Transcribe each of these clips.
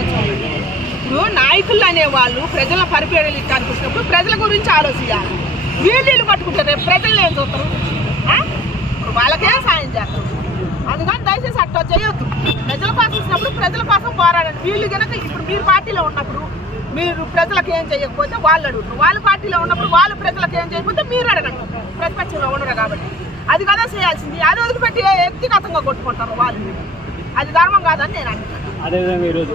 పట్టించుకోవాలి. ఇప్పుడు నాయకులు అనేవాళ్ళు ప్రజల పరిపాలనకి వచ్చినప్పుడు ప్రజల గురించి ఆలోచించాలి. వీళ్ళు పట్టుకుంటారు, రేపు ప్రజలు ఏం చూస్తారు? వాళ్ళకే సాయం చేస్తారు. అందుకని దయచేసి అట్లా చేయొద్దు. ప్రజల కోసం ఇచ్చినప్పుడు ప్రజల కోసం పోరాడండి. వీళ్ళు కనుక ఇప్పుడు మీరు పార్టీలో ఉన్నప్పుడు మీరు ప్రజలకు ఏం చేయకపోతే వాళ్ళు అడుగుతారు, వాళ్ళ పార్టీలో ఉన్నప్పుడు వాళ్ళు ప్రజలకు ఏం చేయకపోతే మీరు అడగండి. ప్రతిపక్షంలో ఉండరు కాబట్టి అది కదా చేయాల్సింది. అది వదిలిపెట్టి వ్యక్తిగతంగా కొట్టుకుంటారు వాళ్ళు. అది ధర్మం కాదని నేను అంటున్నాను. అదేవిధంగా ఈరోజు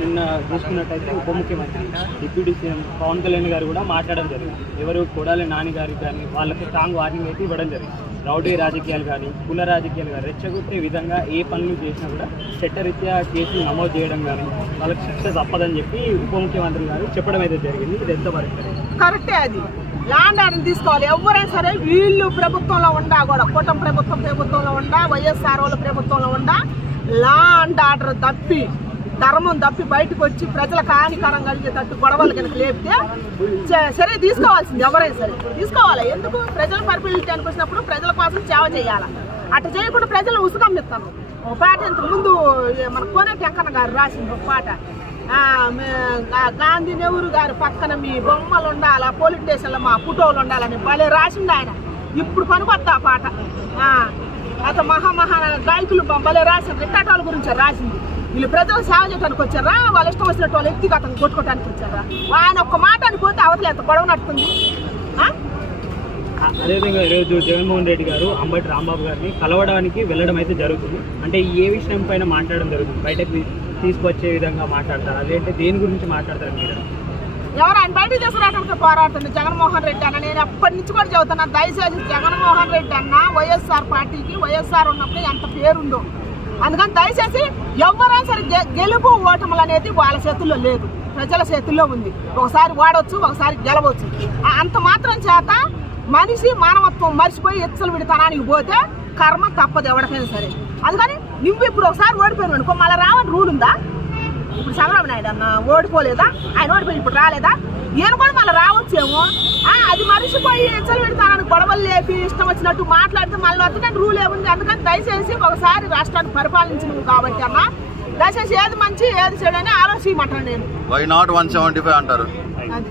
నిన్న చూసుకున్నట్టయితే ఉప ముఖ్యమంత్రి డిప్యూటీ సీఎం పవన్ కళ్యాణ్ గారు కూడా మాట్లాడడం జరిగింది. ఎవరు కొడాలి నాని గారికి కానీ వాళ్ళకి స్ట్రాంగ్ వార్నింగ్ అయితే ఇవ్వడం జరిగింది. రౌడీ రాజకీయాలు కానీ కుల రాజకీయాలు కానీ రెచ్చగొట్టే విధంగా ఏ పనులు చేసినా కూడా చట్టరీత్యా కేసులు నమోదు చేయడం కానీ వాళ్ళకి శిక్ష తప్పదని చెప్పి ఉప ముఖ్యమంత్రి గారు చెప్పడం అయితే జరిగింది. ఇది ఎంత వరకు కరెక్టే? అది ల్యాండ్ ఆర్డర్ తీసుకోవాలి. ఎవరైనా సరే వీళ్ళు ప్రభుత్వంలో ఉండా కూడా కూటమి ప్రభుత్వంలో ఉండా వైఎస్ఆర్ వాళ్ళ ప్రభుత్వంలో ఉండా ల్యాండ్ ఆర్డర్ తప్పి ధర్మం తప్పి బయటకు వచ్చి ప్రజలకు హానికరం కలిగేటట్టు గొడవలు కనుక లేపితే సరే తీసుకోవాల్సింది. ఎవరైనా సరే తీసుకోవాలి. ఎందుకు? ప్రజల పరిపాలనకి వచ్చినప్పుడు ప్రజల కోసం సేవ చేయాలి. అట్లా చేయకుండా ప్రజలు ఉసుగమ్మిస్తాను. ఒక పాట ఇంతకు ముందు మన కోనేటి వెంకన్న గారు రాసింది ఒక పాట, గాంధీ నెహ్రూ గారి పక్కన మీ బొమ్మలు ఉండాలా, పోలీస్ స్టేషన్లో మా ఫోటోలు ఉండాలని భలే రాసింది ఆయన. ఇప్పుడు పనికొద్దా ఆ పాట? అత మహా గాయకులు భలే రాసింది. రిట్టాటాల గురించి రాసింది. వీళ్ళు ప్రజలకు సేవ చేయడానికి వచ్చారా, వాళ్ళు ఇష్టం వచ్చినట్టు వాళ్ళు వ్యక్తిగతంగా కొట్టుకోవడానికి వచ్చారా? ఆయన ఒక్క మాట అనిపోతే అవతల ఎంత గొడవ నడుతుంది. అదేవిధంగా ఈరోజు జగన్మోహన్ రెడ్డి గారు అంబటి రాంబాబు గారిని కలవడానికి వెళ్ళడం అయితే జరుగుతుంది. అంటే ఏ విషయం పైన మాట్లాడడం జరుగుతుంది? బయటకు తీసుకొచ్చే విధంగా మాట్లాడతారు, అదేంటే దేని గురించి మాట్లాడతారు మీరు? ఎవరు ఆయన బయటకు తీసుకురావడానికి పోరాడుతుంది జగన్మోహన్ రెడ్డి అన్న. నేను ఎప్పటి నుంచి కూడా చెబుతున్నా, దయచేసి జగన్మోహన్ రెడ్డి అన్న వైఎస్ఆర్ పార్టీకి వైఎస్ఆర్ ఉన్నప్పుడు ఎంత పేరుందో. అందుకని దయచేసి ఎవరైనా సరే గెలుపు ఓటములు అనేది వాళ్ళ చేతుల్లో లేదు, ప్రజల చేతుల్లో ఉంది. ఒకసారి వాడవచ్చు, ఒకసారి గెలవచ్చు. అంత మాత్రం చేత మనిషి మానవత్వం మర్చిపోయి ఎచ్చలు విడతనానికి పోతే కర్మ తప్పదు ఎవరికైనా సరే. అందుకని నువ్వు ఇప్పుడు ఒకసారి ఓడిపోయాను అనుకో, మళ్ళీ రావని రూల్ ఉందా? ఇప్పుడు చంద్రబాబు నాయుడు అన్న ఓడిపోలేదా? ఆయన ఓడిపోయి ఇప్పుడు రాలేదా? ఈయన కూడా మళ్ళీ రావచ్చేమో. అది మనిషిపోయి ఎచ్చలు పెడతానని గొడవలు లేపి ఇష్టం వచ్చినట్టు మాట్లాడితే మళ్ళీ వస్తుందంటే రూల్ ఏముంది? అందుకని దయచేసి ఒకసారి రాష్ట్రాన్ని పరిపాలించినవి కాబట్టి అన్న, దయచేసి ఏది మంచి ఏది చెడు అని ఆలోచించమంటాను నేను. వై నాట్ 175 అంటారు. అది